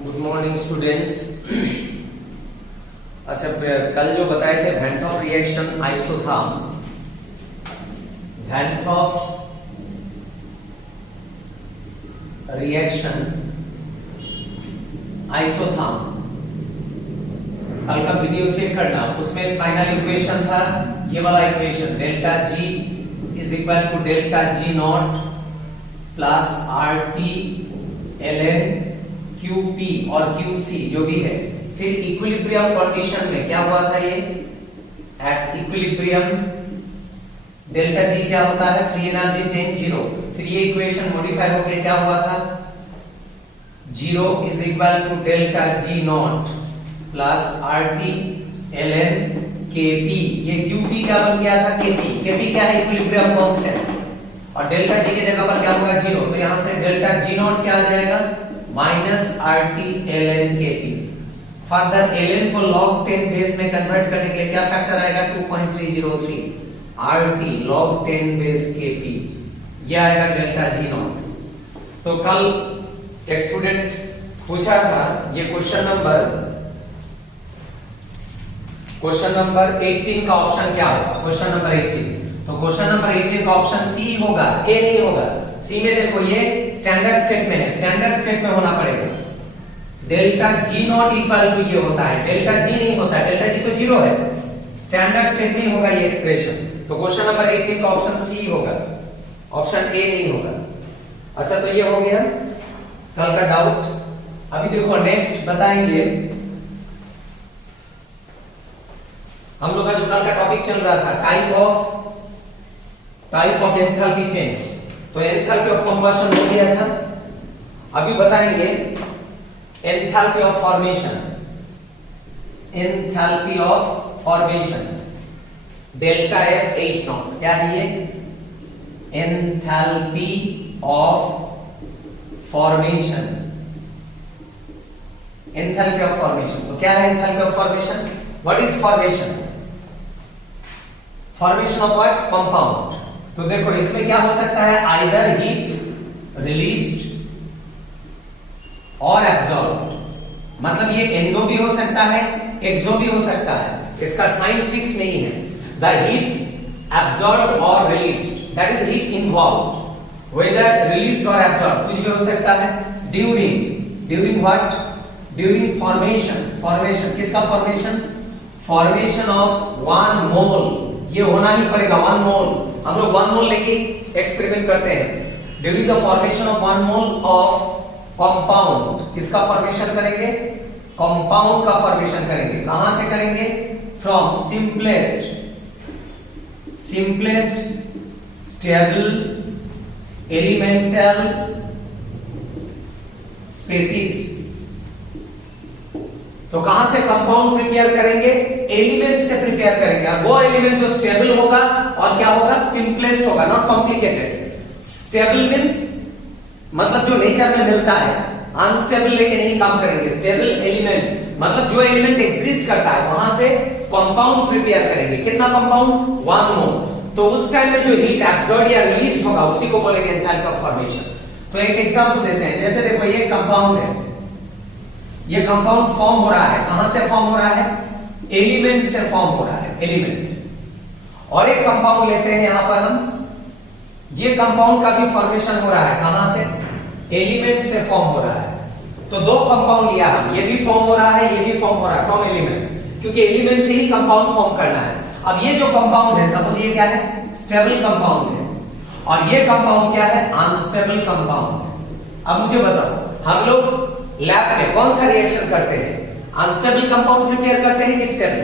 Good morning students. अच्छा, कल जो बताए थे went of reaction isotherm, went of reaction isotherm, कल का वीडियो चेक करना। उसमें फाइनल इक्वेशन था ये वाला equation, delta G is equal to delta G not plus R T L N Q P और क्यू सी जो भी है। फिर इक्विलिब्रियम कंडीशन में क्या हुआ था, ये एट इक्विलिब्रियम डेल्टा जी क्या होता है, फ्री एनर्जी चेंज जीरो। फिर ये इक्वेशन मॉडिफाई होकर क्या हुआ था, zero is equal to delta G not plus R T L N K P. ये क्यू पी क्या बन गया था, के पी। के पी क्या है, इक्विलिब्रियम कांस्टेंट, और डेल्टा जी की जगह पर क्या होगा, जीरो। तो यहां से डेल्टा जी नॉट क्या आ जाएगा, minus R T L N K P. Further L N को log 10 बेस में कन्वर्ट करने के लिए क्या फैक्टर आएगा, 2.303 R T log 10 base K P, यह आएगा डेल्टा जी नॉट। तो कल एक स्टूडेंट पूछा था ये क्वेश्चन नंबर 18 का ऑप्शन क्या होगा, क्वेश्चन नंबर 18। तो क्वेश्चन नंबर 18 का ऑप्शन सी होगा, ए नहीं होगा। सी में देखो ये स्टैंडर्ड स्टेट में है, स्टैंडर्ड स्टेट में होना पड़ेगा। Delta G not equal to ये होता है, डेल्टा जी नहीं होता, डेल्टा जी तो जीरो है। स्टैंडर्ड स्टेट में होगा ये एक्सप्रेशन। तो क्वेश्चन नंबर 18 का ऑप्शन सी होगा, ऑप्शन ए नहीं होगा। अच्छा, तो ये हो गया कल का डाउट। अभी देखो नेक्स्ट बताएंगे हम लोग का जो कल का टॉपिक चल रहा था, टाइप ऑफ एंथैल्पी चेंज। तो एंथैल्पी ऑफ कन्वर्शन हो गया था। अभी बताएंगे enthalpy of formation, enthalpy of formation delta F H not. क्या है ये, enthalpy of formation, enthalpy of formation. तो क्या है enthalpy of formation, what is formation, formation of what, compound. तो देखो इसमें क्या हो सकता है, आइदर हीट रिलीज्ड और एब्जॉर्ब्ड। मतलब ये एंडो भी हो सकता है, एक्सो भी हो सकता है, इसका साइन फिक्स नहीं है। द हीट एब्जॉर्ब्ड और released, that is heat involved, whether released और एब्जॉर्ब्ड कुछ भी हो सकता है। During what, during formation. Formation किसका, फॉर्मेशन, फॉर्मेशन ऑफ 1 मोल, ये होना ही पड़ेगा 1 मोल। हम लोग 1 मोल लेके एक्सपेरिमेंट करते हैं। During the formation of 1 mole of compound, किसका फॉर्मेशन करेंगे, कंपाउंड का फॉर्मेशन करेंगे। कहां से करेंगे, from simplest stable elemental species. तो कहां से कंपाउंड प्रिपेयर करेंगे, एलिमेंट से प्रिपेयर करेंगे। और वो एलिमेंट जो स्टेबल होगा और क्या होगा, सिंपलेस्ट होगा, नॉट कॉम्प्लिकेटेड। स्टेबल मींस मतलब जो नेचर में मिलता है, अनस्टेबल लेके नहीं काम करेंगे। स्टेबल एलिमेंट मतलब जो एलिमेंट एग्जिस्ट करता है वहां से कंपाउंड प्रिपेयर करेंगे। कितना कंपाउंड, 1 मोल। तो उस टाइम में जो हीट एब्सॉर्ब या रिलीज होगा उसी को बोलेंगे एंथैल्पी ऑफ फॉर्मेशन। तो एक एग्जांपल देते हैं, जैसे देखो ये कंपाउंड है, ये कंपाउंड फॉर्म हो रहा है, कहां से फॉर्म हो रहा है, एलिमेंट से फॉर्म हो रहा है, एलिमेंट। और एक कंपाउंड लेते हैं यहां पर हम, ये कंपाउंड का भी फॉर्मेशन हो रहा है, कहां से, एलिमेंट से फॉर्म हो रहा है। तो 2 कंपाउंड लिया हम, ये भी फॉर्म हो रहा है, ये भी फॉर्म हो रहा है, फ्रॉम एलिमेंट, क्योंकि एलिमेंट से ही कंपाउंड फॉर्म करना है। अब ये जो कंपाउंड है, सपोज ये क्या है, स्टेबल कंपाउंड है, और ये कंपाउंड क्या है, अनस्टेबल कंपाउंड। अब मुझे बताओ, हम लोग लैब में कौन सा रिएक्शन करते हैं, अनस्टेबल कंपाउंड प्रिपेयर करते हैं कि स्टेबल।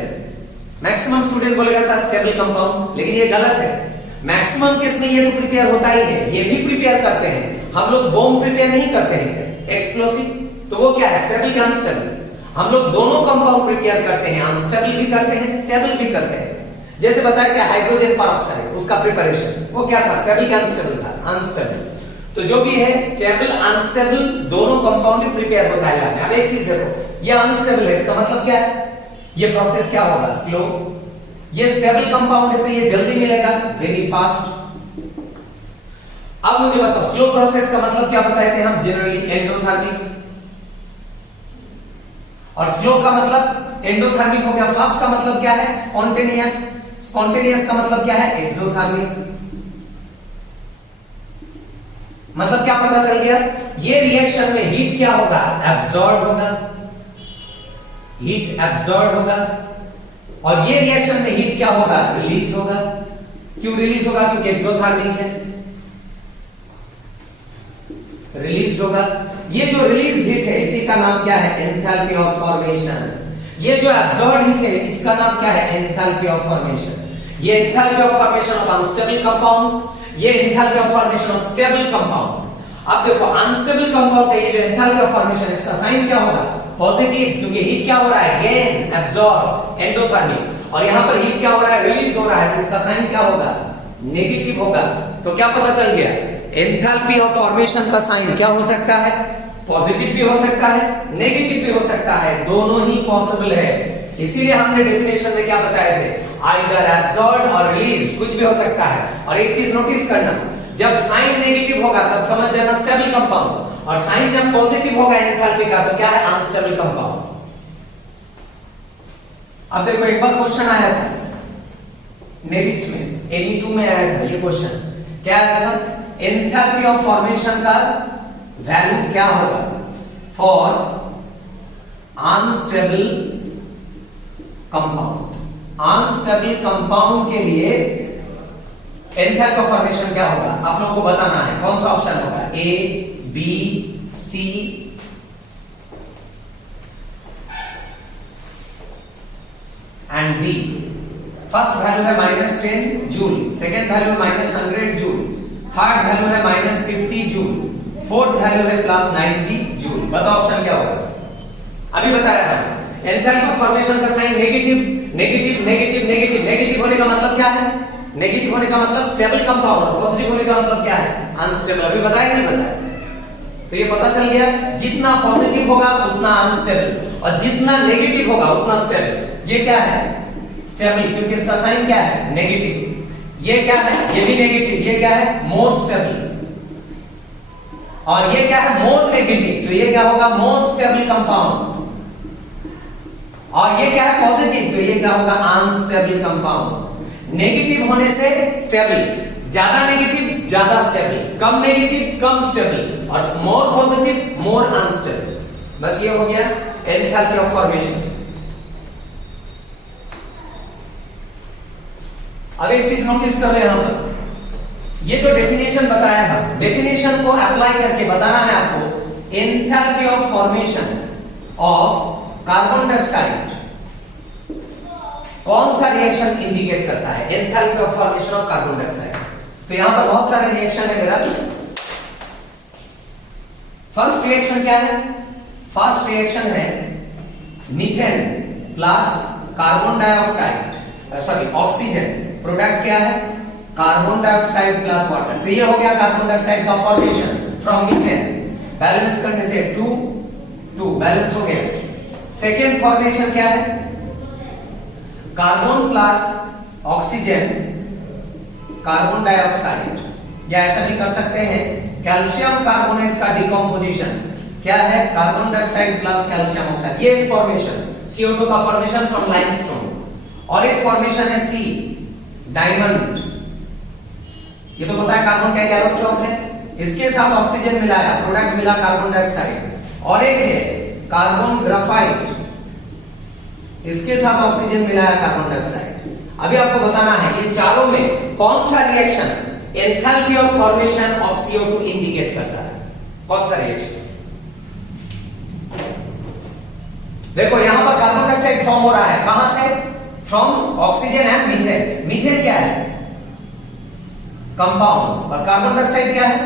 मैक्सिमम स्टूडेंट बोलेगा सर स्टेबल कंपाउंड, लेकिन ये गलत है। मैक्सिमम केस में ये तो प्रिपेयर होता ही है, ये भी प्रिपेयर करते हैं। हम लोग बॉम्ब प्रिपेयर नहीं करते हैं, एक्सप्लोसिव। तो वो क्या है, स्टेबल या अनस्टेबल। हम लोग दोनों कंपाउंड प्रिपेयर करते हैं, अनस्टेबल भी करते हैं, स्टेबल भी करते हैं। जैसे बताया क्या, हाइड्रोजन परऑक्साइड, उसका प्रिपरेशन वो क्या था, स्टेबल या अनस्टेबल था, अनस्टेबल। तो जो भी है स्टेबल अनस्टेबल दोनों कंपाउंड प्रिपेयर होता है लैब में। अब एक चीज देखो, ये अनस्टेबल है, इसका मतलब क्या है, ये प्रोसेस क्या होगा, स्लो। ये स्टेबल कंपाउंड है तो ये जल्दी मिलेगा, वेरी फास्ट। अब मुझे बताओ स्लो प्रोसेस का मतलब क्या बताए थे हम, जनरली एंडोथर्मिक। और स्लो का मतलब एंडोथर्मिक हो गया। फास्ट का मतलब क्या है? स्पॉन्टेनियस। स्पॉन्टेनियस का मतलब क्या है? एक्सोथर्मिक। मतलब क्या पता चल गया? ये रिएक्शन में हीट क्या होगा? एब्सॉर्ब होगा, हीट एब्सॉर्ब होगा। और ये रिएक्शन में हीट क्या होगा? रिलीज होगा। क्यों रिलीज होगा? क्योंकि एक्सोथर्मिक है, रिलीज होगा। ये जो रिलीज हीट है इसी का नाम क्या है? Enthalpy of formation. ये जो एब्सॉर्ब हीट है इसका नाम क्या है? Enthalpy of formation. ये enthalpy of formation of unstable compound, ये enthalpy of formation of stable compound. अब देखो अनस्टेबल कंपाउंड का ये जो एंथैल्पी ऑफ फॉर्मेशन इसका साइन क्या होगा? पॉजिटिव, क्योंकि हीट क्या हो रहा है? Gain, absorb, endothermic. और यहां पर हीट क्या हो रहा है? रिलीज हो रहा है, इसका साइन क्या होगा? नेगेटिव होगा। तो क्या पता चल गया? एंथैल्पी ऑफ फॉर्मेशन का साइन क्या हो सकता है? पॉजिटिव भी हो सकता है, नेगेटिव भी हो सकता है, दोनों ही पॉसिबल है। इसीलिए हमने डेफिनेशन में क्या बताए थे? आइदर एब्सॉर्ब और रिलीज, कुछ भी हो सकता है। और एक चीज नोटिस करना, जब साइन नेगेटिव होगा तब समझ लेना स्टेबल कंपाउंड, और साइन जब पॉजिटिव होगा एंथैल्पी का तो क्या है? Unstable compound. अब देखो एक बार क्वेश्चन आया था नेरिस्ट में, NE2 में आया था ये क्वेश्चन। क्या आया था? एंथैल्पी ऑफ फॉर्मेशन का वैल्यू क्या होगा for unstable compound. Unstable compound के लिए एंथैल्पी ऑफ फॉर्मेशन क्या होगा? आप लोगों को बताना है। कौन सा ऑप्शन होगा? A, B, C and D। First value है -10 जूल, सेकेंड वैल्यू है -100 जूल, थर्ड वैल्यू है -50 जूल, फोर्थ वैल्यू है +90 जूल। बताओ ऑप्शन क्या होगा? अभी बताया हम एंथैल्पी ऑफ फॉर्मेशन का sign negative, negative, negative, negative. Negative होने का मतलब क्या है? नेगेटिव होने का मतलब स्टेबल कंपाउंड, और पॉजिटिव होने का मतलब क्या है? अनस्टेबल। अभी बताया नहीं बताया? तो ये पता चल गया, जितना पॉजिटिव होगा उतना अनस्टेबल, और जितना नेगेटिव होगा उतना स्टेबल। ये क्या है? स्टेबल, क्योंकि इसका साइन क्या है? नेगेटिव। ये क्या है? ये भी नेगेटिव। ये क्या है? More stable. और ये क्या है? मोर नेगेटिव, तो ये क्या होगा? More stable compound. और ये क्या है? पॉजिटिव, तो ये क्या होगा? Unstable compound. नेगेटिव होने से स्टेबल, ज्यादा नेगेटिव ज्यादा स्टेबल, कम नेगेटिव कम स्टेबल, और मोर पॉजिटिव मोर अनस्टेबल। बस ये हो गया एंथैल्पी ऑफ फॉर्मेशन। अब एक चीज नोटिस करो यहां पर, ये जो डेफिनेशन बताया है, डेफिनेशन को अप्लाई करके बताना है आपको enthalpy of formation of carbon dioxide कौन सा रिएक्शन इंडिकेट करता है? Enthalpy of formation of carbon dioxide. तो यहां पर बहुत सारे रिएक्शन है मेरा। फर्स्ट रिएक्शन क्या है? फर्स्ट रिएक्शन है methane plus carbon dioxide, sorry oxygen. Product क्या है? Carbon dioxide plus water. तो ये हो गया कार्बन डाइऑक्साइड का फॉर्मेशन फ्रॉम मीथेन। बैलेंस करने से 2 बैलेंस हो गया। सेकेंड फॉर्मेशन क्या है? Carbon plus oxygen carbon dioxide, या ऐसा भी कर सकते हैं कैल्शियम कार्बोनेट का डिकम्पोजिशन। क्या है? Carbon dioxide plus calcium oxide. ये एक फॉर्मेशन CO2 का फॉर्मेशन फ्रॉम लाइमस्टोन। और एक फॉर्मेशन है C, डायमंड। ये तो पता है कार्बन का एक इलेक्ट्रॉन है, इसके साथ ऑक्सीजन मिलाया, प्रोडक्ट मिला कार्बन डाइऑक्साइड। और एक है कार्बन ग्राफाइट, इसके साथ ऑक्सीजन मिलाया कार्बन डाइऑक्साइड। अभी आपको बताना है ये चारों में कौन सा reaction enthalpy of formation of CO2 indicate करता है? कौन सा रिएक्शन? देखो यहां पर कार्बन डाइऑक्साइड फॉर्म हो रहा है, कहां से? From oxygen and methane. Methane क्या है? कंपाउंड। और कार्बन डाइऑक्साइड क्या है?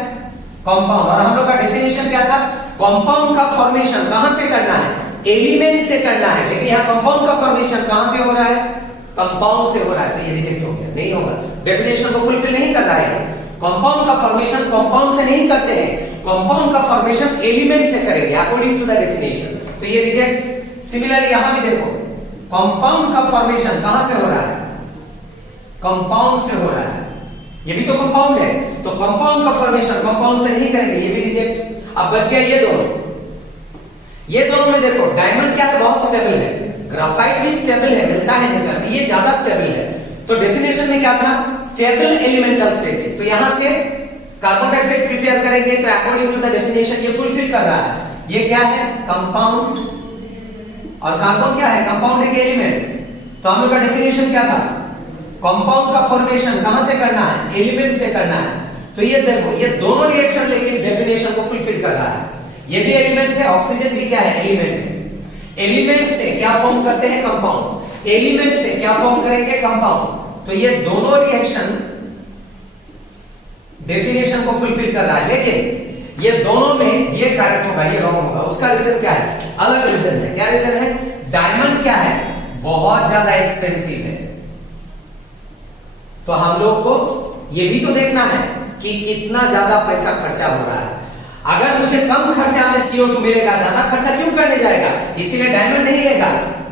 कंपाउंड। और हम लोग का डेफिनेशन क्या था? कंपाउंड का फॉर्मेशन कहां से करना है? एलिमेंट से करना है। लेकिन यहां कंपाउंड का फॉर्मेशन कहां से हो रहा है? कंपाउंड से हो रहा है, तो ये रिजेक्ट हो गया, नहीं होगा। डेफिनेशन को फुलफिल नहीं कर रहा है। कंपाउंड का फॉर्मेशन कंपाउंड से नहीं करते हैं, कंपाउंड का फॉर्मेशन एलिमेंट से करेंगे अकॉर्डिंग टू द डेफिनेशन, तो ये रिजेक्ट। सिमिलरली यहां भी देखो कंपाउंड का फॉर्मेशन कहां से हो रहा है? कंपाउंड से हो रहा है, ये भी तो कंपाउंड है, तो कंपाउंड का फॉर्मेशन कंपाउंड से नहीं करेंगे, ये भी रिजेक्ट। अब बच गया ये दोनों। ये दोनों में देखो डायमंड क्या है, बहुत स्टेबल है, ग्राफाइट भी स्टेबल है, मिलता है नेचर में, ये ज्यादा स्टेबल है। तो डेफिनेशन में क्या था, स्टेबल एलिमेंटल स्पेसिस। तो यहां से कार्बन डाइऑक्साइड प्रिपेयर करेंगे तो अकॉर्डिंग टू द डेफिनेशन ये फुलफिल कर रहा है। ये क्या है, कंपाउंड, और कार्बन क्या है, कंपाउंड एक एलिमेंट। तो हम लोग का डेफिनेशन क्या था, कंपाउंड का फॉर्मेशन कहां से करना है, एलिमेंट से करना है। तो ये देखो ये दोनों रिएक्शन लेकिन डेफिनेशन को फुलफिल कर रहा है। ये भी एलिमेंट है, ऑक्सीजन भी क्या है, एलिमेंट है। एलिमेंट से क्या फॉर्म करते हैं, कंपाउंड, एलिमेंट से क्या फॉर्म करेंगे, कंपाउंड। तो ये दोनों रिएक्शन डेफिनेशन को फुलफिल कर रहा है, लेकिन ये दोनों में ये करेक्ट होगा, ये रॉन्ग होगा। उसका रीजन क्या है, अलग रीजन है। क्या रीजन है, डायमंड क्या है, बहुत ज्यादा एक्सपेंसिव है। तो हम लोग को ये भी तो देखना है कि कितना ज्यादा पैसा खर्चा हो रहा है। अगर मुझे कम खर्चा में CO2 मिलेगा, ज्यादा खर्चा क्यों करने जाएगा, इसीलिए डायमंड नहीं लेगा,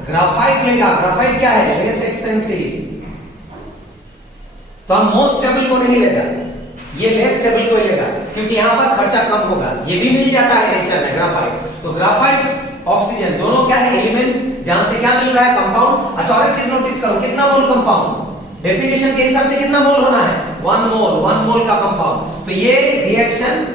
ग्राफाइट लेगा। ग्राफाइट क्या है, लेस एक्सपेंसिव। तो हम मोस्ट स्टेबल को नहीं लेगा, ये लेस स्टेबल को लेगा, क्योंकि यहां पर खर्चा कम होगा। ये भी मिल जाता है नेचर में, ग्राफाइट। तो ग्राफाइट ऑक्सीजन दोनों क्या है, एलिमेंट, जहां से क्या मिल रहा है, कंपाउंड। अच्छा और एक चीज नोटिस करो, कितना मोल कंपाउंड, डेफिनेशन के हिसाब से कितना मोल होना है, 1 मोल का कंपाउंड। तो ये रिएक्शन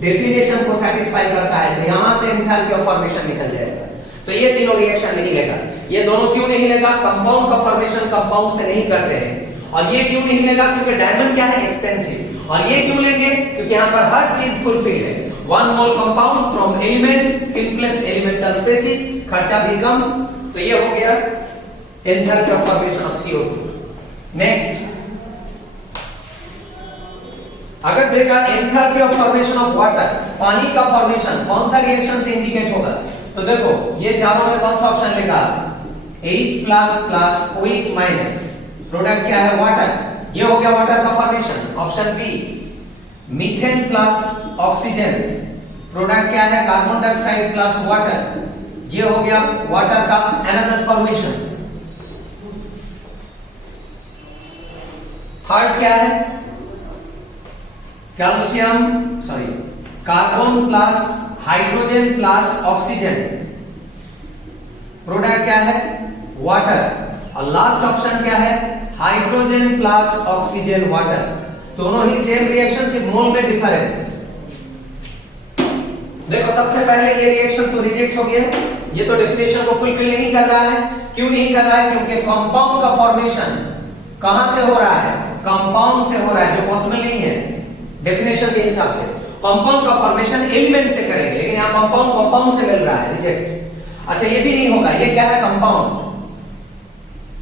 डेफिनेशन को सेटिस्फाई करता है, तो यहां से एंथैल्पी ऑफ फॉर्मेशन निकल जाएगा। तो ये तीनों रिएक्शन नहीं लेगा। ये दोनों क्यों नहीं लेगा, कंपाउंड का फॉर्मेशन कंपाउंड से नहीं करते हैं। और ये क्यों नहीं लेगा, क्योंकि डायमंड क्या है, एक्सपेंसिव। और ये क्यों लेंगे, क्योंकि यहां पर हर चीज फुलफिल है। 1 mole compound from element, simplest elemental species, खर्चा भी कम। तो ये हो गया enthalpy of formation of CO2। Next अगर देखा enthalpy of formation of water, पानी का फॉर्मेशन कौन सा रिएक्शन से इंडिकेट होगा। तो देखो ये चारों में कौन सा ऑप्शन लेगा, H++ OH-, प्रोडक्ट क्या है, वाटर। ये हो गया वाटर का formation, option B. Methane plus oxygen, product क्या है, कार्बन डाइऑक्साइड प्लस वाटर। ये हो गया वाटर का अनदर फॉर्मेशन। थर्ड क्या है, calcium carbon plus hydrogen plus oxygen, product क्या है, वाटर। और लास्ट ऑप्शन क्या है, हाइड्रोजन प्लस ऑक्सीजन वाटर। दोनों ही सेम रिएक्शन, सिर्फ मोल में डिफरेंस। देखो सबसे पहले ये रिएक्शन तो रिजेक्ट हो गया, ये तो डेफिनेशन को फुलफिल नहीं कर रहा है। क्यों नहीं कर रहा है, क्योंकि कंपाउंड का फॉर्मेशन कहां से हो रहा है, कंपाउंड से हो रहा है, जो पॉसिबल नहीं है डेफिनेशन के हिसाब से। कंपाउंड का फॉर्मेशन एलिमेंट से करेंगे, लेकिन यहां कंपाउंड से मिल रहा है, रिजेक्ट। अच्छा ये भी नहीं होगा, ये क्या है, कंपाउंड।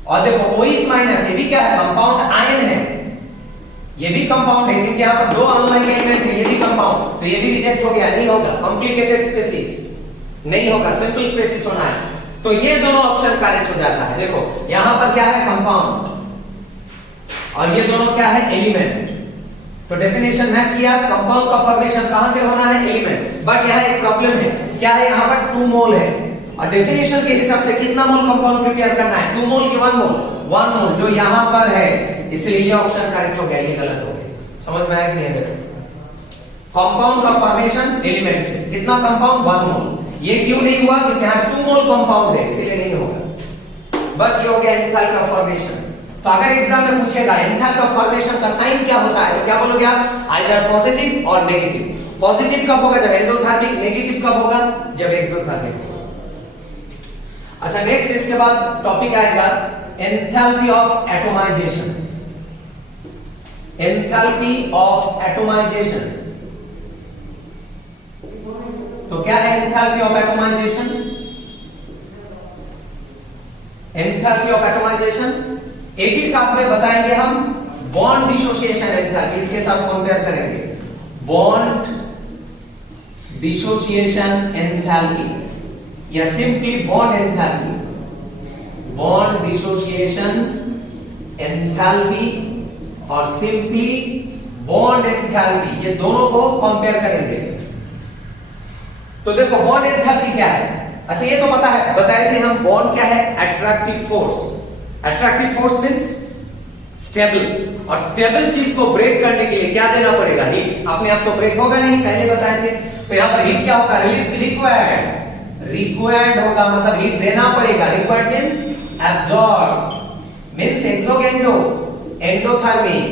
और देखो OH-, ये भी क्या है, कंपाउंड आयन है, ये भी कंपाउंड है, क्योंकि यहां पर 2 अनलाइक एलिमेंट है, ये भी कंपाउंड। तो ये भी रिजेक्ट हो गया, नहीं होगा। कॉम्प्लिकेटेड स्पेसिस नहीं होगा, सिंपल स्पेसिस होना है। तो ये दोनों ऑप्शन करेक्ट हो जाता है। देखो यहां पर क्या है, कंपाउंड, और ये दोनों क्या है, एलिमेंट। तो डेफिनेशन मैच किया, कंपाउंड का फॉर्मेशन कहां से होना है, एलिमेंट। बट यहां एक प्रॉब्लम है, क्या है, यहां पर 2 मोल है, और डेफिनेशन के हिसाब से कितना मोल कंपाउंड प्रिपेयर करना है, 2 मोल कि 1 मोल, 1 मोल, जो यहां पर है, इसलिए ये ऑप्शन करेक्ट हो गया, ये गलत हो गया। समझ में आया कि नहीं? कंपाउंड का फॉर्मेशन एलिमेंट से, कितना कंपाउंड, 1 मोल। ये क्यों नहीं हुआ, क्योंकि यहां 2 मोल कंपाउंड है, इसलिए नहीं होगा। बस ये हो गया एंथैल्पी ऑफ फॉर्मेशन। तो अगर एग्जाम में पूछेगा एंथैल्पी ऑफ फॉर्मेशन का साइन क्या होता है, तो क्या बोलोगे आप, आइदर पॉजिटिव और नेगेटिव। पॉजिटिव कब होगा, जब एंडोथर्मिक, नेगेटिव कब होगा, जब एक्सोथर्मिक। अच्छा नेक्स्ट इसके बाद टॉपिक आएगा enthalpy of atomization. Enthalpy of atomization, तो क्या है enthalpy of atomization. Enthalpy of atomization एक ही साथ में बताएंगे हम, बॉन्ड डिसोसिएशन एंथैल्पी, इसके साथ कंपेयर करेंगे, बॉन्ड डिसोसिएशन एंथैल्पी या simply bond enthalpy. Bond dissociation enthalpy और सिंपली बॉन्ड एंथैल्पी, ये दोनों को कंपेयर करेंगे। तो देखो बॉन्ड एंथैल्पी क्या है, अच्छा ये तो पता है, बताए थे हम, बॉन्ड क्या है, attractive force. Attractive force means stable, और स्टेबल चीज को ब्रेक करने के लिए क्या देना पड़ेगा, हीट। अपने आप तो ब्रेक होगा नहीं, पहले बताए थे। तो यहां पर हीट क्या होगा, रिलीज रिक्वायर्ड। रिक्वायर्ड होगा, मतलब हीट देना पड़ेगा। रिक्वायर्ड मींस एब्सॉर्ब, मींस एक्सोगेंडो, एंडोथर्मिक।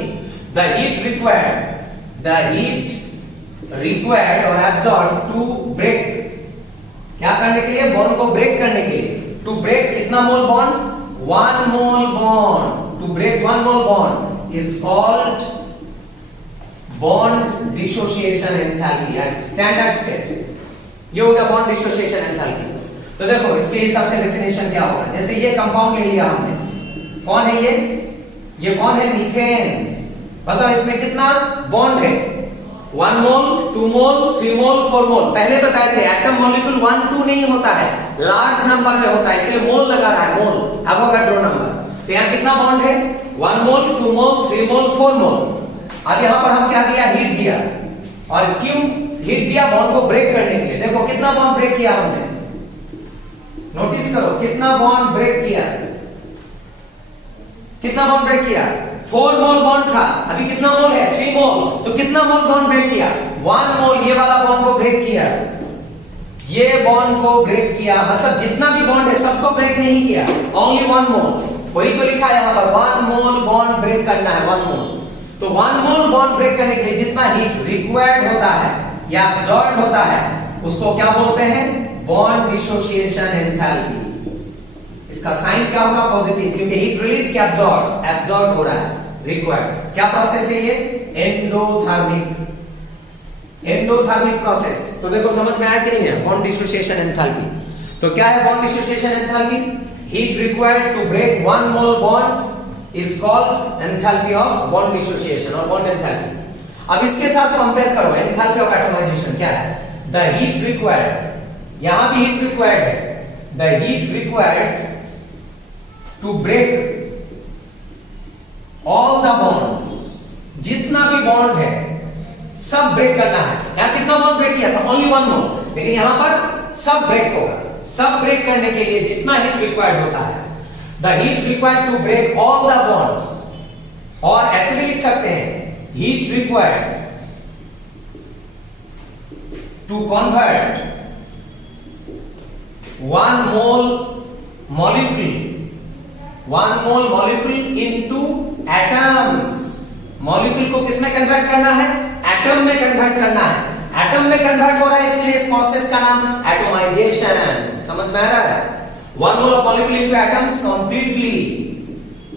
द हीट रिक्वायर्ड और एब्सॉर्ब टू ब्रेक, क्या करने के लिए? बॉन्ड को ब्रेक करने के लिए। टू ब्रेक कितना mole bond? 1 mole bond. To break 1 mole bond is called bond dissociation enthalpy at standard state. ये हो गया बॉन्ड डिसोसिएशन एंथैल्पी। तो देखो इसके हिसाब से डेफिनेशन क्या होगा। जैसे ये कंपाउंड ले लिया हमने, कौन है ये कौन है? मीथेन। बताओ इसमें कितना बॉन्ड है? 1 मोल, 2 मोल, 3 मोल, 4 मोल। पहले बताए थे एटम मॉलिक्यूल 1 2 नहीं होता है, लार्ज नंबर में होता है, इसलिए मोल लगा रहा है, मोल, एवोगाड्रो नंबर। तो यहाँ कितना बॉन्ड है? 1 मोल, 2 मोल, 3 मोल, 4 मोल। अब यहाँ पर हम क्या दिया? हीट दिया। और क्यों हीट दिया? बॉन्ड को ब्रेक करने के लिए। देखो कितना बॉन्ड ब्रेक किया हमने, नोटिस करो कितना बॉन्ड ब्रेक किया। कितना बॉन्ड ब्रेक किया? 4 मोल बॉन्ड था, अभी कितना मोल है? 3 मोल। तो कितना मोल बॉन्ड ब्रेक किया? 1 मोल। ये वाला बॉन्ड को ब्रेक किया, ये बॉन्ड को ब्रेक किया, मतलब जितना भी बॉन्ड है सबको ब्रेक नहीं किया, ओनली 1 मोल। वही तो लिखा है यहाँ पर, 1 मोल बॉन्ड ब्रेक करना है, 1 मोल। तो 1 मोल बॉन्ड ब्रेक करने के लिए जितना हीट रिक्वायर्ड होता है या एब्सॉर्ब होता है, उसको क्या बोलते हैं? Bond dissociation enthalpy. इसका साइन क्या होगा? पॉजिटिव, क्योंकि हीट रिलीज क्या? एब्सॉर्ब हो रहा है, रिक्वायर्ड। क्या प्रोसेस है ये? Endothermic process. तो देखो समझ में आया कि नहीं है बॉन्ड डिसोसिएशन एंथैल्पी? तो क्या है bond dissociation enthalpy? Heat required to break 1 mole bond is called enthalpy of bond dissociation और बॉन्ड एंथैल्पी। अब इसके साथ कंपेयर करो एंथैल्पी ऑफ एटमाइजेशन क्या है? द हीट रिक्वायर्ड, यहां भी हीट रिक्वायर्ड है, the heat required to break all the bonds, जितना भी बॉन्ड है सब ब्रेक करना है। यहां कितना बॉन्ड ब्रेक किया था? ओनली 1 मोल, लेकिन यहां पर सब ब्रेक होगा। सब ब्रेक करने के लिए जितना हीट रिक्वायर्ड होता है, the heat required to break all the bonds, और ऐसे भी लिख सकते हैं heat required to convert 1 mole molecule into atoms. Molecule को किसमें कन्वर्ट करना है? एटम में कन्वर्ट करना है। एटम में कन्वर्ट हो रहा है, इसलिए इस प्रोसेस का नाम एटोमाइजेशन। समझ में आ रहा है? 1 mole of molecule into atoms completely,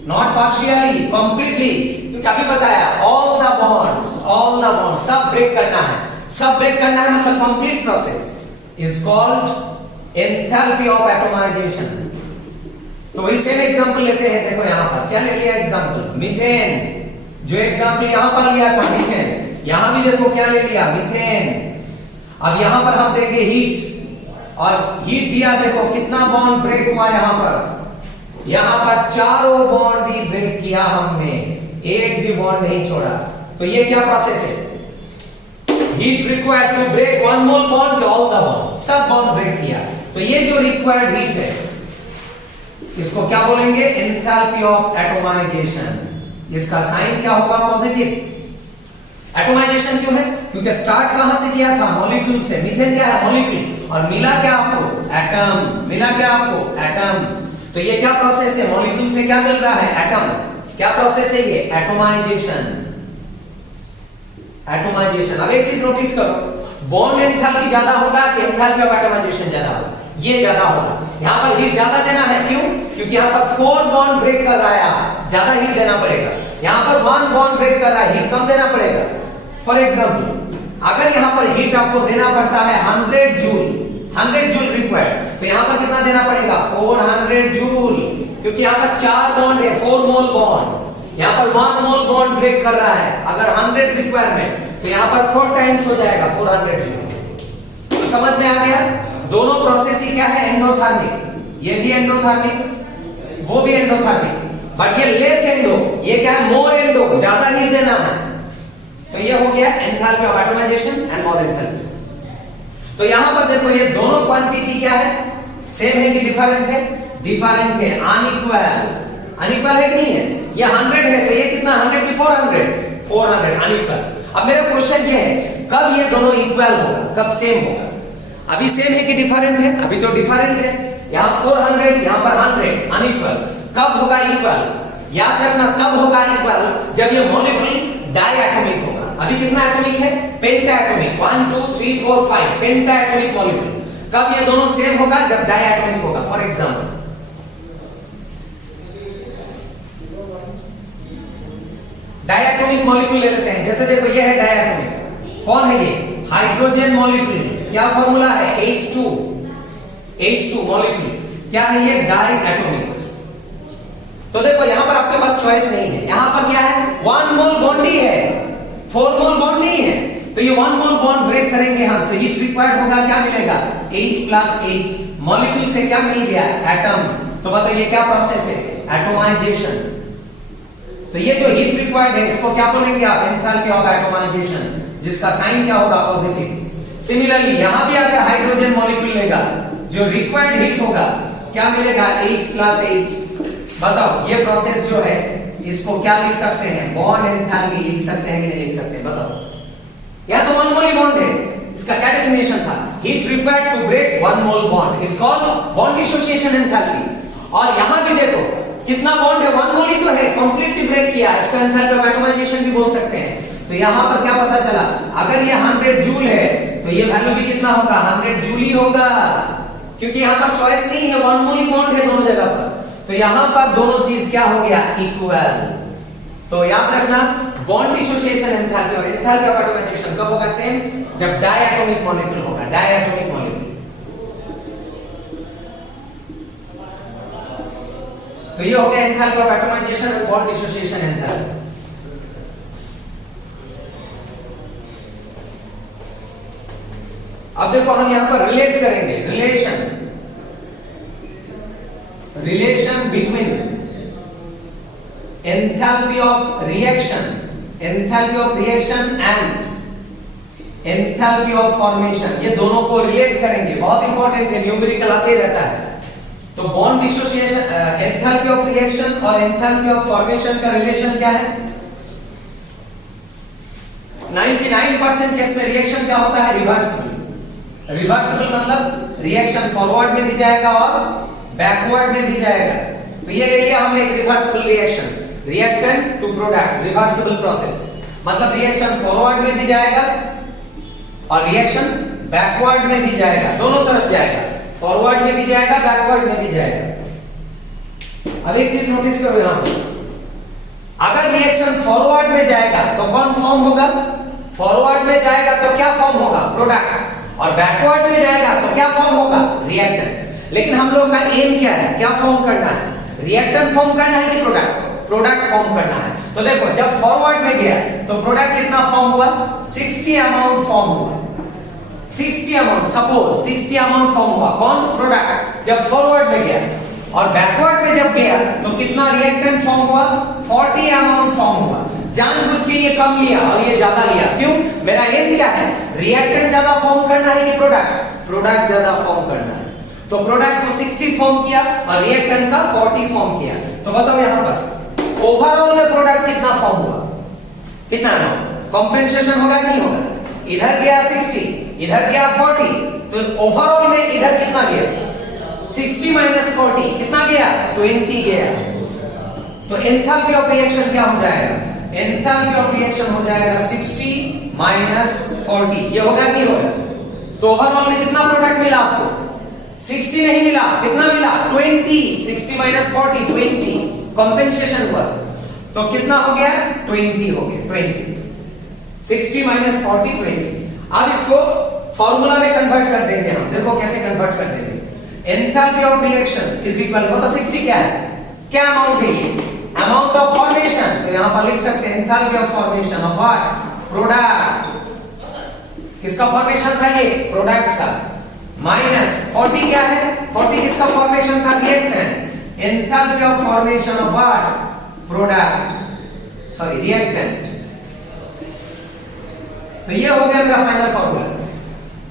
not partially, completely. क्योंकि अभी बताया ऑल द बॉन्ड्स सब ब्रेक करना है। सब ब्रेक करना है मतलब complete process is called enthalpy of atomization. तो वही सेम एग्जांपल लेते हैं। देखो यहां पर क्या ले लिया एग्जांपल? मीथेन। जो एग्जांपल यहां पर लिया था मीथेन, यहां भी देखो क्या ले लिया? मीथेन। अब यहां पर हम देंगे हीट, और हीट दिया, देखो कितना बॉन्ड ब्रेक हुआ यहां पर? यहां पर चारों बॉन्ड ही ब्रेक किया हमने, एक भी बॉन्ड नहीं छोड़ा। तो ये क्या प्रोसेस है? Heat required to break 1 mole bond, all the bond, सब बॉन्ड ब्रेक किया। तो ये जो रिक्वायर्ड हीट है इसको क्या बोलेंगे? Enthalpy of atomization. इसका साइन क्या होगा? पॉजिटिव। एटोमाइजेशन क्यों है? क्योंकि स्टार्ट कहां से किया था? मॉलिक्यूल से। मीथेन क्या है? मॉलिक्यूल। और मिला क्या आपको? एटम। मिला क्या आपको? एटम। तो ये क्या प्रोसेस है? मॉलिक्यूल से क्या मिल रहा है? एटम। क्या प्रोसेस है ये? एटोमाइजेशन। अब एक चीज नोटिस करो, बॉन्ड एंथैल्पी ज्यादा होगा कि एंथैल्पी ऑफ एटोमाइजेशन ज्यादा होगा? ये ज्यादा होगा। यहां पर हीट ज्यादा देना है, क्यों? क्योंकि यहां पर 4 बॉन्ड ब्रेक कर रहा है, ज्यादा हीट देना पड़ेगा। यहां पर 1 बॉन्ड ब्रेक कर रहा है, हीट कम देना पड़ेगा। फॉर एग्जांपल अगर यहां पर हीट आपको देना पड़ता है 100 जूल रिक्वायर्ड, तो यहां पर कितना देना पड़ेगा? 400 जूल, क्योंकि यहां पर 4 बॉन्ड है, 4 मोल बॉन्ड। यहां पर 1 मोल बॉन्ड ब्रेक कर रहा है। अगर 100 रिक्वायरमेंट, तो यहां पर 4 टाइम्स हो जाएगा, 400 जूल। तो समझ में आ गया? दोनों प्रोसेस ही क्या है? एंडोथर्मिक। ये भी एंडोथर्मिक, वो भी एंडोथर्मिक, बट ये लेस एंडो, ये क्या है? मोर एंडो, ज्यादा हीट देना है। तो ये हो गया enthalpy of atomization and more enthalpy. तो यहां पर देखो ये दोनों क्वांटिटी क्या है? सेम है कि डिफरेंट है? डिफरेंट है, अनइक्वल है कि नहीं है? ये 100 है, तो ये कितना? 100 की 400 अनइक्वल। अब मेरा क्वेश्चन ये है, कब ये दोनों इक्वल होगा, कब सेम होगा? अभी सेम है कि डिफरेंट है? अभी तो डिफरेंट है। यहाँ 400, यहाँ पर 100 अनइक्वल। कब होगा इक्वल? याद रखना कब होगा इक्वल? जब ये मॉलिक्यूल डायएटॉमिक होगा। अभी कितना एटॉमिक है? पेंटाएटॉमिक। 1 2 3 4 5 पेंटाएटॉमिक मॉलिक्यूल। कब ये दोनों सेम होगा? जब डायएटॉमिक होगा। फॉर एग्जांपल डायएटॉमिक मॉलिक्यूल ले लेते हैं। जैसे देखो ये है डायएटॉमिक। कौन है ये? Hydrogen molecule. क्या फॉर्मूला है? H2 molecule. क्या है ये? डायएटॉमिक। तो देखो यहां पर आपके पास चॉइस नहीं है। यहां पर क्या है? 1 मोल बॉन्ड ही है, 4 मोल बॉन्ड नहीं है। तो ये 1 मोल बॉन्ड ब्रेक करेंगे हम, तो हीट रिक्वायर्ड होगा। क्या मिलेगा? H plus H। मॉलिक्यूल से क्या मिल गया? एटम। तो बताइए क्या प्रोसेस है? एटोमाइजेशन। तो ये जो हीट रिक्वायर्ड है इसको क्या बोलेंगे आप? एंथैल्पी ऑफ एटोमाइजेशन, जिसका साइन क्या होगा? पॉजिटिव। सिमिलरली यहां भी अगर हाइड्रोजन मॉलिक्यूल लेगा, जो रिक्वायर्ड हीट होगा क्या मिलेगा? H plus H। बताओ ये प्रोसेस जो है इसको क्या लिख सकते हैं? बॉन्ड एंथैल्पी लिख सकते हैं कि नहीं लिख सकते? बताओ। यह तो 1 मोल बॉन्ड है, इसका क्या डेफिनेशन था? Heat required to break 1 mole bond is called bond dissociation enthalpy. और यहां भी देखो कितना बॉन्ड है? 1 मोल ही तो है, कंप्लीटली ब्रेक किया। इसको एंथैल्पी ऑफ एटोमाइजेशन भी बोल सकते हैं। तो यहां पर क्या पता चला? अगर ये 100 जूल है तो ये वैल्यू भी कितना होगा? 100 जूल ही होगा, क्योंकि यहां पर चॉइस नहीं है, 1 मोल ही बॉन्ड है दोनों जगह पर। तो यहां पर दोनों चीज क्या हो गया? इक्वल। तो याद रखना बॉन्ड डिसोसिएशन एंथैल्पी और एंथैल्पी ऑफ एटोमाइजेशन कब होगा? सेम, जब डायएटॉमिक मॉलिक्यूल होगा। डायएटॉमिक मॉलिक्यूल। तो ये हो गया एंथैल्पी ऑफ एटोमाइजेशन और बॉन्ड डिसोसिएशन एंथैल्पी। अब देखो हम यहां पर रिलेट करेंगे, relation between enthalpy of reaction and enthalpy of formation. ये दोनों को रिलेट करेंगे, बहुत इंपॉर्टेंट है, न्यूमेरिकल आते रहता है। तो bond dissociation, enthalpy of reaction और एंथैल्पी ऑफ फॉर्मेशन का रिलेशन क्या है? 99% केस में रिएक्शन क्या होता है? रिवर्सिबल। रिवर्सिबल मतलब रिएक्शन फॉरवर्ड में भी जाएगा और बैकवर्ड में भी जाएगा। तो ये ले लिया हमने एक reversible reaction, reactant to product, reversible process. मतलब रिएक्शन फॉरवर्ड में भी जाएगा और रिएक्शन बैकवर्ड में भी जाएगा, दोनों तरफ जाएगा, फॉरवर्ड में भी जाएगा, बैकवर्ड में भी जाएगा। अब एक चीज नोटिस करो यहां पर, अगर रिएक्शन फॉरवर्ड में जाएगा तो कौन फॉर्म होगा? फॉरवर्ड में जाएगा तो क्या फॉर्म होगा? प्रोडक्ट। और बैकवर्ड में जाएगा तो क्या फॉर्म होगा? रिएक्टेंट। लेकिन हम लोग का एम क्या है? क्या फॉर्म करना है? रिएक्टेंट फॉर्म करना है कि प्रोडक्ट? प्रोडक्ट फॉर्म करना है। तो देखो जब फॉरवर्ड में गया तो प्रोडक्ट कितना फॉर्म हुआ? 60 अमाउंट फॉर्म हुआ। 60 अमाउंट, सपोज 60 अमाउंट फॉर्म हुआ। कौन? प्रोडक्ट, जब फॉरवर्ड में गया। और बैकवर्ड में जब गया तो कितना रिएक्टेंट फॉर्म हुआ? 40 अमाउंट फॉर्म हुआ। जानबूझ के ये कम लिया और ये ज्यादा लिया, क्यों? मेरा एम क्या है? रिएक्टेंट ज्यादा फॉर्म करना है कि प्रोडक्ट? प्रोडक्ट ज्यादा फॉर्म करना है। तो प्रोडक्ट को 60 फॉर्म किया और रिएक्टेंट का 40 फॉर्म किया। तो बताओ यहां पर ओवरऑल में प्रोडक्ट कितना फॉर्म हुआ? कितना? कॉम्पेंसेशन होगा कि नहीं होगा? इधर गया 60, इधर गया 40, तो ओवरऑल में इधर कितना गया? 60 माइनस 40 कितना गया? 20 गया। तो एंथैल्पी ऑफ रिएक्शन क्या हो जाएगा? एंथैल्पी ऑफ रिएक्शन हो जाएगा 60 माइनस 40। ये होगा नहीं होगा? तो ओवरऑल में कितना प्रोडक्ट मिला आपको? 60 नहीं मिला, कितना मिला? 20। 60 माइनस 40 20 कॉम्पेंसेशन हुआ। तो कितना हो गया? 20 हो गया। 20 60 माइनस 40 20। अब इसको फॉर्मूला में कन्वर्ट कर देंगे हम। देखो कैसे कन्वर्ट कर देंगे। Enthalpy of reaction is equal, मतलब 60 क्या है? क्या अमाउंट है ये? Amount of formation. तो यहां पर लिख सकते हैं enthalpy of formation of what? Product. किसका फॉर्मेशन था ये? प्रोडक्ट का। माइनस 40 क्या है? 40 किसका फॉर्मेशन था? Reactant. Enthalpy of formation of what? Product, sorry reactant. तो ये हो गया मेरा final formula.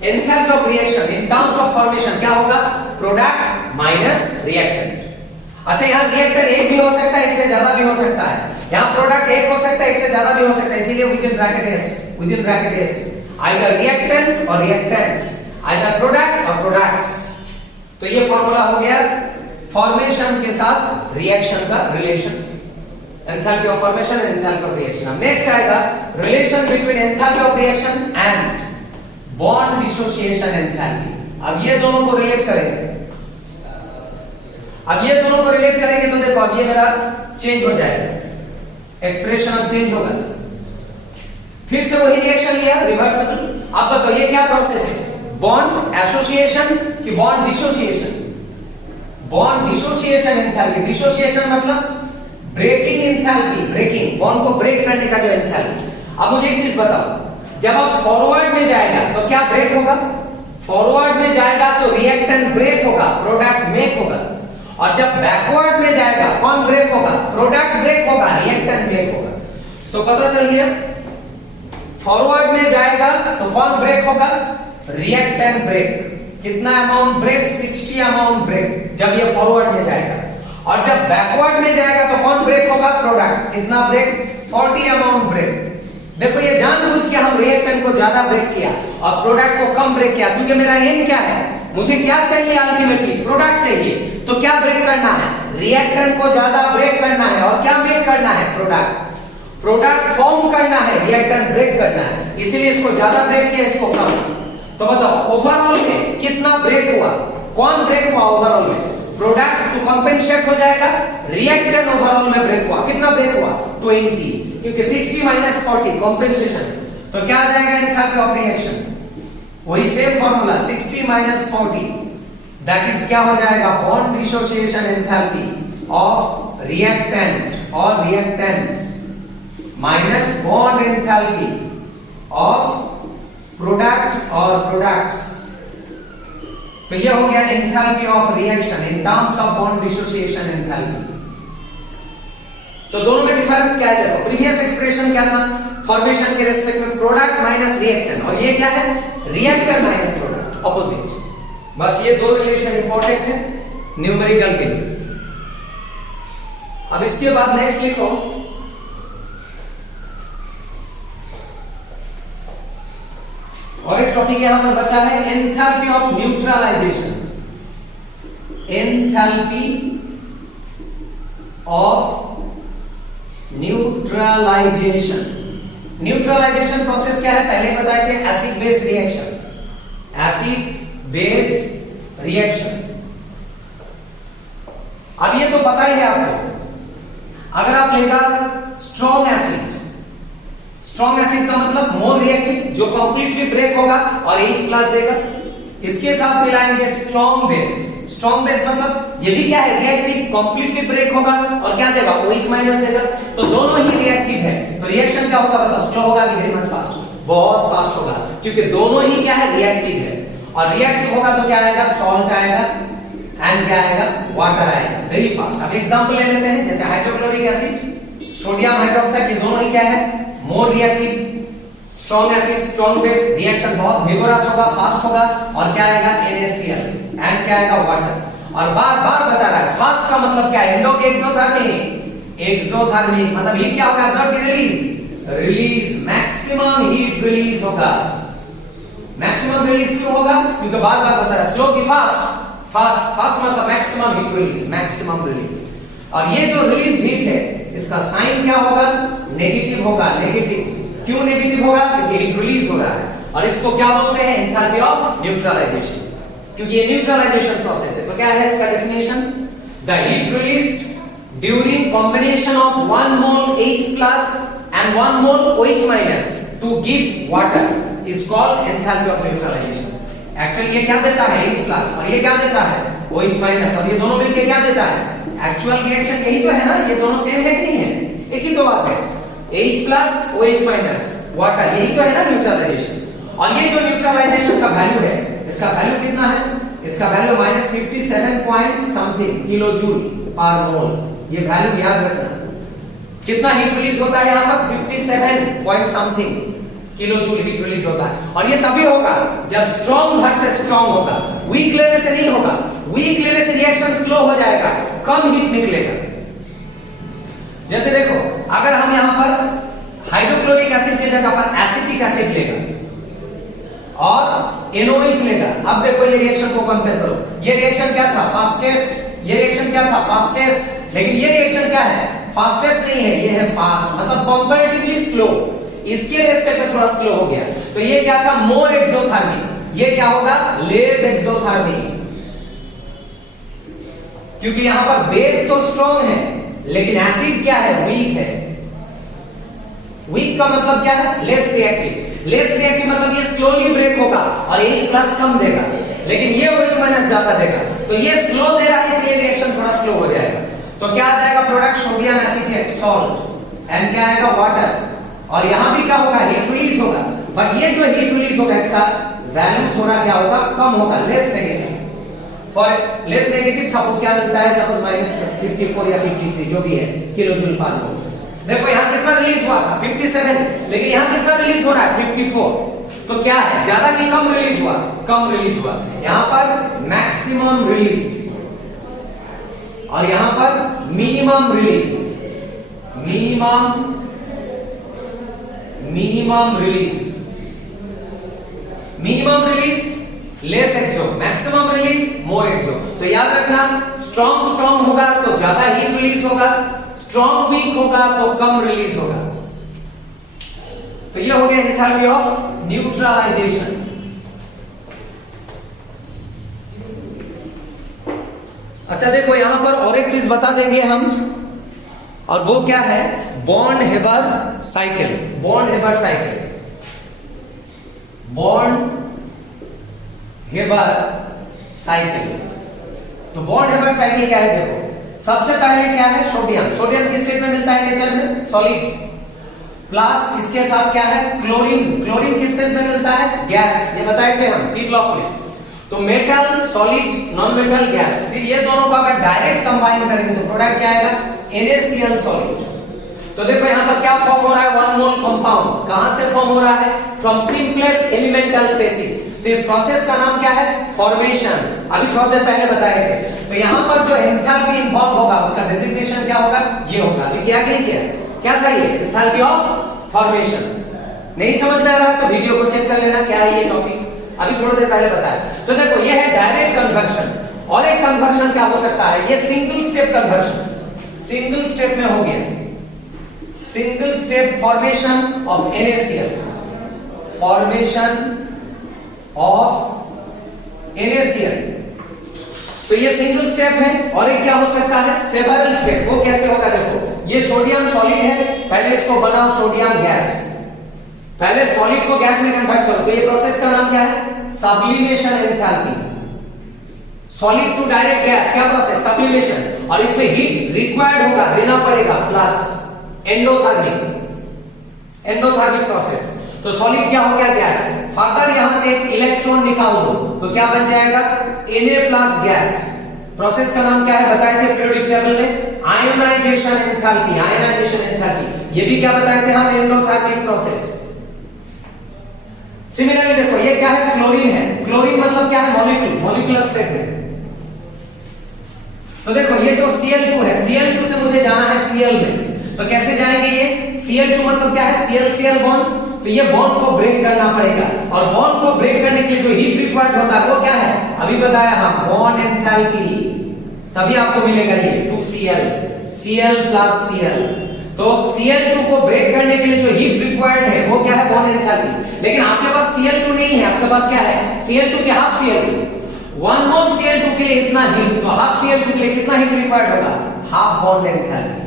Enthalpy of reaction in terms of formation क्या होगा? Product minus reactant. अच्छा यहां रिएक्टेंट एक भी हो सकता है, एक से ज्यादा भी हो सकता है। यहां प्रोडक्ट एक हो सकता है, एक से ज्यादा भी हो सकता है, इसीलिए with in bracket S either reactant और रिएक्टेंट्स। आइदर प्रोडक्ट और प्रोडक्ट्स। तो ये फॉर्मूला हो गया फॉर्मेशन के साथ रिएक्शन का relation, enthalpy of formation and enthalpy of reaction. अब नेक्स्ट आएगा relation between enthalpy of reaction and bond dissociation enthalpy. अब ये दोनों को रिलेट करेंगे, अब ये दोनों को रिलेट करेंगे तो देखो अब ये मेरा चेंज हो जाएगा, एक्सप्रेशन अब चेंज होगा, फिर से वही रिएक्शन लिया रिवर्सिबल। अब बताओ ये क्या प्रोसेस है, बॉन्ड एसोसिएशन कि bond dissociation? Bond dissociation enthalpy. Dissociation मतलब ब्रेकिंग एंथैल्पी, ब्रेकिंग, बॉन्ड को ब्रेक करने का जो एंथैल्पी। अब मुझे एक चीज बताओ, जब आप फॉरवर्ड में जाएगा तो क्या ब्रेक होगा? फॉरवर्ड में जाएगा तो रिएक्टेंट ब्रेक होगा, प्रोडक्ट मेक होगा। और जब बैकवर्ड में जाएगा कौन ब्रेक होगा? प्रोडक्ट ब्रेक होगा, रिएक्टेंट ब्रेक होगा। तो पता चल गया, फॉरवर्ड में जाएगा तो कौन ब्रेक होगा? Reactant break. कितना अमाउंट ब्रेक? 60 अमाउंट ब्रेक जब ये फॉरवर्ड में जाएगा। और जब बैकवर्ड में जाएगा तो कौन ब्रेक होगा? प्रोडक्ट। कितना ब्रेक? 40 amount break. देखो ये जानबूझ के हम रिएक्टेंट को ज्यादा ब्रेक किया और प्रोडक्ट को कम ब्रेक किया, क्योंकि मेरा एम क्या है, मुझे क्या चाहिए? अल्टीमेटली प्रोडक्ट चाहिए। तो क्या ब्रेक करना है? रिएक्टेंट को ज्यादा ब्रेक करना है। और क्या ब्रेक करना है? प्रोडक्ट। प्रोडक्ट फॉर्म करना है, रिएक्टेंट ब्रेक करना है, इसीलिए इसको ज्यादा ब्रेक किया, इसको कम। तो बताओ ओवरऑल में कितना ब्रेक हुआ? कौन ब्रेक हुआ ओवरऑल में? प्रोडक्ट तो कंपेंसेट हो जाएगा, रिएक्टेंट ओवरऑल में ब्रेक हुआ। कितना ब्रेक हुआ? 20, क्योंकि 60 माइनस 40 कॉम्पेंसेशन। तो क्या आ जाएगा एंथैल्पी ऑफ रिएक्शन? वही same formula 60 minus 40, that is क्या हो जाएगा? Bond dissociation enthalpy of reactant और reactants minus bond enthalpy of product और प्रोडक्ट्स। तो ये हो गया enthalpy of reaction in terms of bond dissociation enthalpy. तो दोनों में डिफरेंस क्या है? देखो प्रीवियस एक्सप्रेशन क्या था? फॉर्मेशन के रेस्पेक्ट में प्रोडक्ट माइनस रिएक्टेंट, और ये क्या है? Reactant minus product, opposite. बस ये दो रिलेशन इंपॉर्टेंट है न्यूमेरिकल के लिए। अब इसके बाद नेक्स्ट लिखो, और एक टॉपिक यहां पर बचा है enthalpy of neutralization. Enthalpy of neutralization. Neutralization process क्या है? पहले बताए थे acid base reaction, acid base reaction. अब ये तो पता ही है आपको, अगर आप लेगा स्ट्रॉन्ग एसिड, स्ट्रॉन्ग एसिड का मतलब मोर रिएक्टिव, जो कंप्लीटली ब्रेक होगा और H+ देगा। इसके साथ मिलाएंगे स्ट्रॉन्ग बेस। स्ट्रॉन्ग बेस मतलब ये भी क्या है? रिएक्टिव, कंप्लीटली ब्रेक होगा और क्या देगा? OH- देगा। तो दोनों ही रिएक्टिव है, तो रिएक्शन क्या होगा बताओ? स्लो होगा कि वेरी मच फास्ट? बहुत फास्ट होगा, क्योंकि दोनों ही क्या है? रिएक्टिव है। और रिएक्टिव होगा तो क्या आएगा? सॉल्ट आएगा एंड क्या आएगा? वाटर आएगा, वेरी फास्ट। अब एग्जांपल ले लेते हैं, जैसे हाइड्रोक्लोरिक एसिड, सोडियम हाइड्रोक्साइड, ये दोनों ही क्या है? More reactive. Strong acid, strong base, reaction बहुत विगोरस होगा, फास्ट होगा, और क्या आएगा? NaCl एंड क्या आएगा? वाटर। और बार बार बता रहा है फास्ट का मतलब क्या है? एंडो की एक्सोथर्मिक। एक्सोथर्मिक मतलब हीट क्या होगा? एब्सॉर्ब की release, release, maximum heat release होगा। मैक्सिमम रिलीज क्यों होगा? क्योंकि बार बार बता रहा है स्लो की फास्ट। फास्ट, फास्ट मतलब maximum heat release, maximum release. और ये जो रिलीज हीट है, इसका साइन क्या होगा? नेगेटिव होगा, नेगेटिव। क्यों नेगेटिव होगा? क्योंकि हीट रिलीज हो रहा है। और इसको क्या बोलते हैं? एंथैल्पी ऑफ न्यूट्रलाइजेशन, क्योंकि ये न्यूट्रलाइजेशन प्रोसेस है। तो क्या है इसका definition? The heat released during combination of 1 mole H+ and 1 mole OH- to give water is called enthalpy of neutralization. Actually ये क्या देता है? H+ और ये क्या देता है? OH-, और ये दोनों मिलकर क्या देता है? एक्चुअल रिएक्शन यही तो है ना, ये दोनों सेम है कि नहीं है? एक ही तो बात है, H+ OH- वाटर, यही तो है ना न्यूट्रलाइजेशन। और ये जो न्यूट्रलाइजेशन का वैल्यू है, इसका वैल्यू कितना है? इसका value -57 point something kilo joule per mole. ये वैल्यू याद रखना। कितना हीट रिलीज होता है यहां पर? 57 point something kilo joule heat release होता है। और ये तभी होगा जब स्ट्रॉन्ग वर्सेस स्ट्रॉन्ग होगा, वीक लेने से नहीं होगा। वीक लेने से रिएक्शन स्लो हो जाएगा, कम हीट निकलेगा। जैसे देखो, अगर हम यहां पर हाइड्रोक्लोरिक एसिड की जगह पर एसिटिक एसिड लेगा, और NOH लेगा। अब देखो ये रिएक्शन को कंपेयर करो, ये रिएक्शन क्या था, फास्टेस्ट, ये रिएक्शन क्या था, फास्टेस्ट, लेकिन ये रिएक्शन क्या है, फास्टेस्ट नहीं है, ये है फास्ट, मतलब कंपैरेटिवली स्लो, इसके रेस्पेक्ट में थोड़ा स्लो हो गया। तो ये क्या था, मोर एक्सोथर्मिक, ये क्या होगा, लेस एक्सोथर्मिक, क्योंकि यहां पर बेस तो स्ट्रॉन्ग है लेकिन एसिड क्या है, वीक है। वीक का मतलब क्या है, लेस रिएक्टिव, लेस रिएक्टिव मतलब ये स्लोली ब्रेक होगा और H प्लस कम देगा, लेकिन ये OH माइनस ज्यादा देगा, तो ये स्लो दे रहा है इसलिए रिएक्शन थोड़ा स्लो हो जाएगा। तो क्या आ जाएगा product, sodium acetate salt, and क्या आएगा, वाटर, और यहां भी क्या होगा, हीट रिलीज होगा, बट ये जो हीट रिलीज होगा इसका वैल्यू थोड़ा क्या होगा, कम होगा, less negative. For less negative suppose क्या मिलता है, सपोज -54 या 53 जो भी है किलो जूल पर मोल। देखो यहां कितना रिलीज हुआ था, 57, लेकिन यहां कितना रिलीज हो रहा है, 54। तो क्या है, ज्यादा की कम रिलीज हुआ, कम रिलीज हुआ, यहां पर मैक्सिमम रिलीज और यहां पर minimum release, minimum release, minimum release less exo, maximum release more exo. तो याद रखना, स्ट्रॉन्ग होगा तो ज्यादा हीट रिलीज होगा, स्ट्रॉन्ग वीक होगा तो कम रिलीज होगा। तो ये हो गया एंथैल्पी ऑफ न्यूट्रलाइजेशन। अच्छा देखो यहां पर और एक चीज बता देंगे हम, और वो क्या है, bond Haber cycle, bond Haber cycle, bond Haber cycle. तो बॉन्ड हेबर साइकिल क्या है, देखो सबसे पहले क्या है, सोडियम, सोडियम किस स्टेट में मिलता है नेचर में, सॉलिड, प्लस इसके साथ क्या है, क्लोरीन, क्लोरीन किस स्टेट में मिलता है, गैस, ये बताए थे हम पी ब्लॉक में। तो metal, solid, non metal, gas, फिर ये दोनों को अगर डायरेक्ट कंबाइन करेंगे तो प्रोडक्ट क्या आएगा, NaCl सॉलिड। तो देखो यहां पर क्या फॉर्म हो रहा है, 1 मोल कंपाउंड, कहां से फॉर्म हो रहा है, फ्रॉम सिंपलेस्ट एलिमेंटल फेसिस। तो इस प्रोसेस का नाम क्या है, फॉर्मेशन, अभी थोड़ी देर पहले बताए थे। तो यहां पर जो एंथैल्पी इन्वॉल्व होगा उसका डेजिग्नेशन क्या होगा, ये होगा। अभी किया कि नहीं किया, क्या था ये, एंथैल्पी ऑफ फॉर्मेशन। नहीं समझ में आ रहा तो वीडियो को चेक कर लेना, क्या है ये टॉपिक, अभी थोड़ी देर पहले बताया। तो देखो ये है डायरेक्ट कन्वर्शन, और एक कन्वर्शन क्या हो सकता है, ये single step conversion, single step में हो गया, single step formation of NaCl, formation of NaCl। तो ये सिंगल स्टेप है, और एक क्या हो सकता है, सेवरल स्टेप। वो कैसे होगा, देखो ये सोडियम सॉलिड है, पहले इसको बनाओ सोडियम गैस, पहले सॉलिड को गैस में कन्वर्ट करो, तो ये प्रोसेस का नाम क्या है, sublimation enthalpy, solid to direct gas, क्या प्रोसेस, सब्लिमेशन, और इसमें हीट रिक्वायर्ड होगा, देना पड़ेगा, प्लस एंडोथर्मिक, एंडोथर्मिक प्रोसेस। तो सॉलिड क्या हो गया, गैस, फर्दर यहां से एक इलेक्ट्रॉन निकाल दो तो क्या बन जाएगा, Na प्लस गैस। प्रोसेस का नाम क्या है, बताए थे पीरियोडिक टेबल में, आयोनाइजेशन एंथैल्पी, आयोनाइजेशन एंथैल्पी, ये भी क्या बताए थे हम, एंडोथर्मिक प्रोसेस। सिमिलरली देखो ये क्या है, क्लोरीन है, क्लोरीन मतलब क्या है, मॉलिक्यूल, मॉलिक्यूलर स्टेट में। तो देखो ये जो Cl2 है, Cl2 से मुझे जाना है Cl में, तो कैसे जाएंगे, ये Cl2 मतलब क्या है, Cl बॉन्ड, तो ये बॉन्ड को ब्रेक करना पड़ेगा, और बॉन्ड को ब्रेक करने के लिए जो हीट रिक्वायर्ड होता है वो क्या है, अभी बताया हम, बॉन्ड एंथैल्पी, तभी आपको मिलेगा ये 2Cl, Cl प्लस Cl। तो Cl2 को ब्रेक करने के लिए जो हीट रिक्वायर्ड है वो क्या है, बॉन्ड एंथैल्पी। लेकिन आपके पास Cl2 नहीं है, आपके पास क्या है, Cl2 के हाफ Cl2, 1 मोल Cl2 के लिए इतना हीट, तो हाफ Cl2 के लिए कितना हीट रिक्वायर्ड होगा, half bond enthalpy,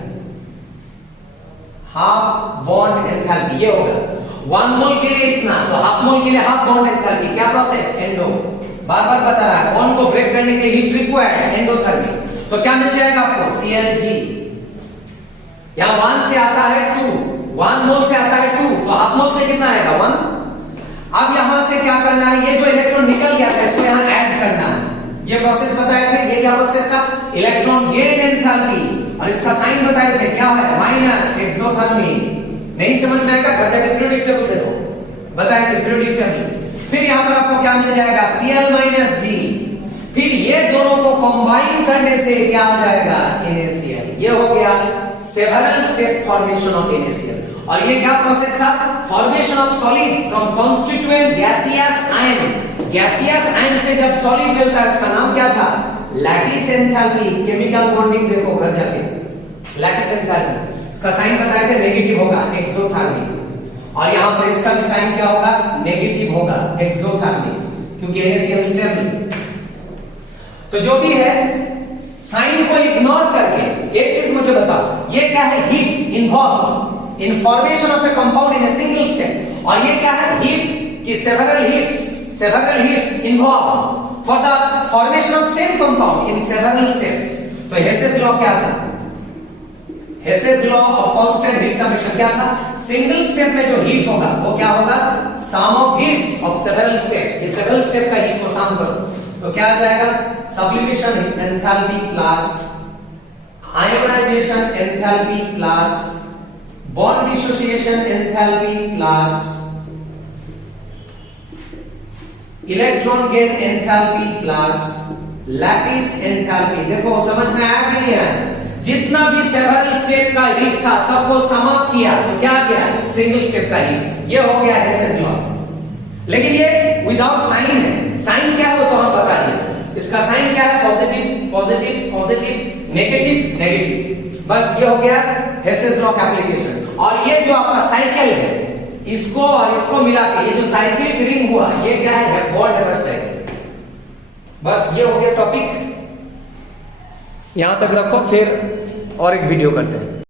half bond enthalpy ये होगा। 1 मोल के लिए इतना, तो हाफ मोल के लिए हाफ बॉन्ड एंथैल्पी, क्या प्रोसेस, एंडो, बार बार बता रहा है, बॉन्ड को ब्रेक करने के लिए हीट रिक्वायर्ड, एंडोथर्मिक। तो क्या मिल जाएगा आपको, Clg, यहां 1 से आता है 2, 1 मोल से आता है 2, तो हाफ मोल से कितना आएगा, 1। अब यहां से क्या करना है, ये जो इलेक्ट्रॉन निकल गया था इसको यहां ऐड करना है, ये प्रोसेस बताए थे। ये क्या प्रोसेस था, इलेक्ट्रॉन गेन एंथैल्पी, और इसका साइन बताए थे, क्या है, माइनस एक्सोथर्मिक। नहीं समझ में आएगा, घर जाके पीरियोडिक टेबल देखो, बताए थे पीरियोडिक टेबल। फिर यहां पर आपको क्या मिल जाएगा, Cl माइनस G, फिर ये दोनों को कंबाइन करने से क्या आ जाएगा, NaCl। ये हो गया several step formation of NaCl। और ये क्या प्रोसेस था? Formation of solid from constituent gaseous ion. Gaseous ion से जब सॉलिड मिलता है, इसका नाम क्या था? Lattice enthalpy. केमिकल बॉन्डिंग देखो घर जाके, लैटिस एंथैल्पी। इसका साइन बताया था नेगेटिव होगा, एक्सोथर्मिक। और यहां पर इसका भी साइन क्या होगा? नेगेटिव होगा, एक्सोथर्मिक, क्योंकि NaCl स्टेबल। तो जो भी है, साइन को इग्नोर करके एक चीज मुझे बताओ, ये क्या है? Heat involve in formation of A compound in a single step. और ये क्या है? हीट की several heats involve for the formation of same compound in several steps. तो हेसेस लॉ क्या था? Hess's law of constant heat summation क्या था? सिंगल स्टेप में जो हीट होगा वो क्या होगा? Sum of heats of several step. ये सेवरल स्टेप का हीट को सम करो तो क्या आ जाएगा? Sublimation enthalpy plus ionisation enthalpy plus bond dissociation enthalpy plus electron gain enthalpy plus lattice enthalpy. देखो समझ में आया कि नहीं आया? जितना भी सेवरल स्टेप का हीट था सबको समाप्त किया तो क्या आ गया? सिंगल स्टेप का हीट। ये हो गया हेसेस लॉ। लेकिन ये विदाउट साइन है। साइन क्या है वो तो हम बता दिए। इसका साइन क्या है? Positive positive positive, negative negative. बस ये हो गया हेसेस लॉ का एप्लीकेशन। और ये जो आपका साइकिल है, इसको और इसको मिला के ये जो साइक्लिक रिंग हुआ, ये क्या है? हेपबॉर्ड साइकिल। बस ये हो गया टॉपिक। यहां तक रखो, फिर और एक वीडियो करते हैं।